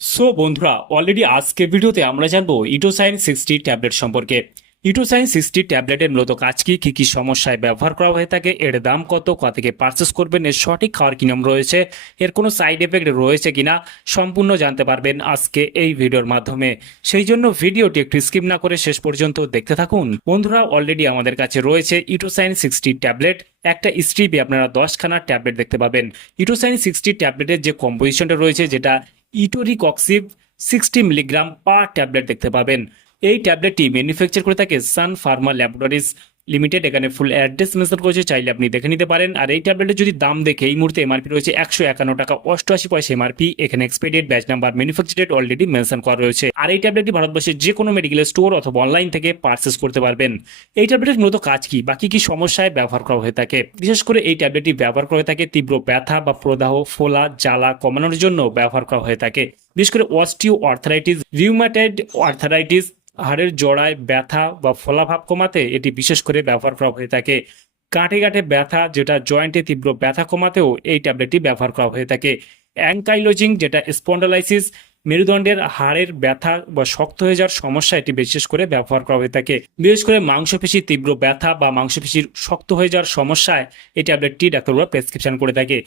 বন্ধুরা, অলরেডি আজকে ভিডিওতে আমরা জানবো ইটোসাইন 60 ট্যাবলেট সম্পর্কে। ইটোসাইন 60 ট্যাবলেটের মূলত কাজ কি, কি কি সমস্যায় ব্যবহার করা হয়ে থাকে, এর দাম কত, কোথা থেকে পারচেস করবেন, এর সঠিক খাওয়ার কি নিয়ম রয়েছে, এর কোনো সাইড এফেক্ট রয়েছে কিনা সম্পূর্ণ জানতে পারবেন আজকে এই ভিডিওর মাধ্যমে। সেই জন্য ভিডিওটি একটু স্কিপ না করে শেষ পর্যন্ত দেখতে থাকুন। বন্ধুরা, অলরেডি আমাদের কাছে রয়েছে ইটোসাইন 60 ট্যাবলেট। একটা স্ট্রিপে আপনারা 10খানা ট্যাবলেট দেখতে পাবেন। ইটোসাইন 60 ট্যাবলেটের যে কম্পোজিশনটা রয়েছে, যেটা ইটোরিকক্সিব 60 মিলিগ্রাম পার ট্যাবলেট দেখতে পাবেন। এই ট্যাবলেটটি ম্যানুফ্যাকচার করে থাকে সান ফার্মা ল্যাবরেটরিজ লিমিটেড। এখানে ফুল অ্যাড্রেস মেনশন করেছে, চাইলে আপনি দেখে নিতে পারেন। আর এই ট্যাবলেটের যদি দাম দেখে এই মুহূর্তে এমআরপি রয়েছে 151 টাকা 88 পয়সা এমআরপি। এখানে expiry date, batch number, manufacture date already mention করা রয়েছে। আর এই ট্যাবলেটটি ভারতবর্ষের যে কোনো মেডিকেল স্টোর অথবা অনলাইন থেকে পারচেস করতে পারবেন। এই ট্যাবলেটের মূলত কাজ কি বা কি কি সমস্যায় ব্যবহার করা হয়ে থাকে? বিশেষ করে এই ট্যাবলেটটি ব্যবহার করা হয়ে থাকে তীব্র ব্যথা বা প্রদাহ, ফোলা, জ্বালা কমানোর জন্য ব্যবহার করা হয়ে থাকে। বিশেষ করে অস্টিও আর্থারাইটিস, রিউমাটয়েড আর্থারাইটিস, হাড়ের জোড়ায় ব্যথা বা ফোলাভাব কমাতে এটি বিশেষ করে ব্যবহার করা হয়ে থাকে। গাঁটে গাঁটে ব্যথা, যেটা জয়েন্টে তীব্র ব্যথা কমাতেও এই ট্যাবলেটটি ব্যবহার করা হয়ে থাকে। অ্যাঙ্কাইলোজিং, যেটা স্পন্ডালাইসিস, মেরুদণ্ডের হাড়ের ব্যথা বা শক্ত হয়ে যাওয়ার সমস্যা, এটি বিশেষ করে ব্যবহার করা হয়ে থাকে। বিশেষ করে মাংসপেশির তীব্র ব্যথা বা মাংসপেশির শক্ত হয়ে যাওয়ার সমস্যায় এই ট্যাবলেটটি ডাক্তাররা প্রেসক্রিপশন করে থাকে।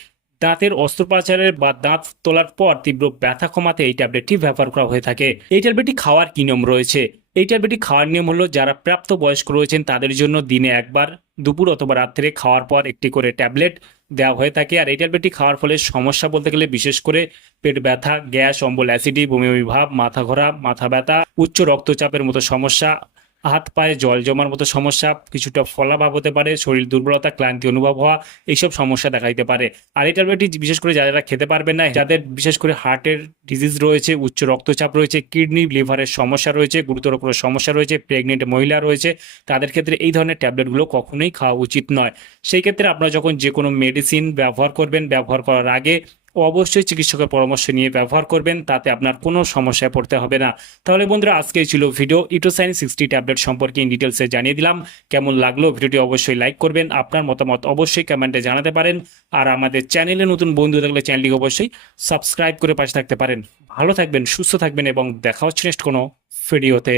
দাঁতের অস্ত্রোপচারের বা দাঁত তোলার পর তীব্র ব্যথা কমাতে এই ট্যাবলেটটি ব্যবহার করা হয়ে থাকে। এই ট্যাবলেটটি খাওয়ার কি নিয়ম রয়েছে? এই ট্যাবলেটটি খাওয়ার নিয়ম হলো, যারা প্রাপ্ত বয়স্ক রয়েছেন তাদের জন্য দিনে একবার দুপুর অথবা রাত্রে খাওয়ার পর একটি করে ট্যাবলেট দেওয়া হয়ে থাকে। আর এই ট্যাবলেটটি খাওয়ার ফলে সমস্যা বলতে গেলে বিশেষ করে পেট ব্যথা, গ্যাস, অম্বল, অ্যাসিডি, বমি বমি ভাব, মাথা ঘোরা, মাথা ব্যথা, উচ্চ রক্তচাপের মতো সমস্যা, হাত পায়ে জল জমার মতো সমস্যা, কিছুটা ফলাভাব হতে পারে, শরীর দুর্বলতা, ক্লান্তি অনুভব হওয়া, এইসব সমস্যা দেখা দিতে পারে। আর এই ট্যাবলেটটি বিশেষ করে যারা খেতে পারবেন না, যাদের বিশেষ করে হার্টের ডিজিজ রয়েছে, উচ্চ রক্তচাপ রয়েছে, কিডনি লিভারের সমস্যা রয়েছে, গুরুতর কোনো সমস্যা রয়েছে, প্রেগনেন্ট মহিলা রয়েছে, তাদের ক্ষেত্রে এই ধরনের ট্যাবলেটগুলো কখনোই খাওয়া উচিত নয়। সেই ক্ষেত্রে আপনারা যখন যে কোনো মেডিসিন ব্যবহার করবেন, ব্যবহার করার আগে অবশ্যই চিকিৎসকের পরামর্শ নিয়ে ব্যবহার করবেন, তাতে আপনার কোনো সমস্যায় পড়তে হবে না। তাহলে বন্ধুরা, আজকে ছিল ভিডিও ইটোসাইন 60 ট্যাবলেট সম্পর্কে ইন ডিটেলসে জানিয়ে দিলাম। কেমন লাগলো ভিডিওটি অবশ্যই লাইক করবেন, আপনার মতামত অবশ্যই কমেন্টে জানাতে পারেন। আর আমাদের চ্যানেলে নতুন বন্ধু থাকলে চ্যানেলটিকে অবশ্যই সাবস্ক্রাইব করে পাশে থাকতে পারেন। ভালো থাকবেন, সুস্থ থাকবেন এবং দেখা হচ্ছে নেক্সট কোনো ভিডিওতে।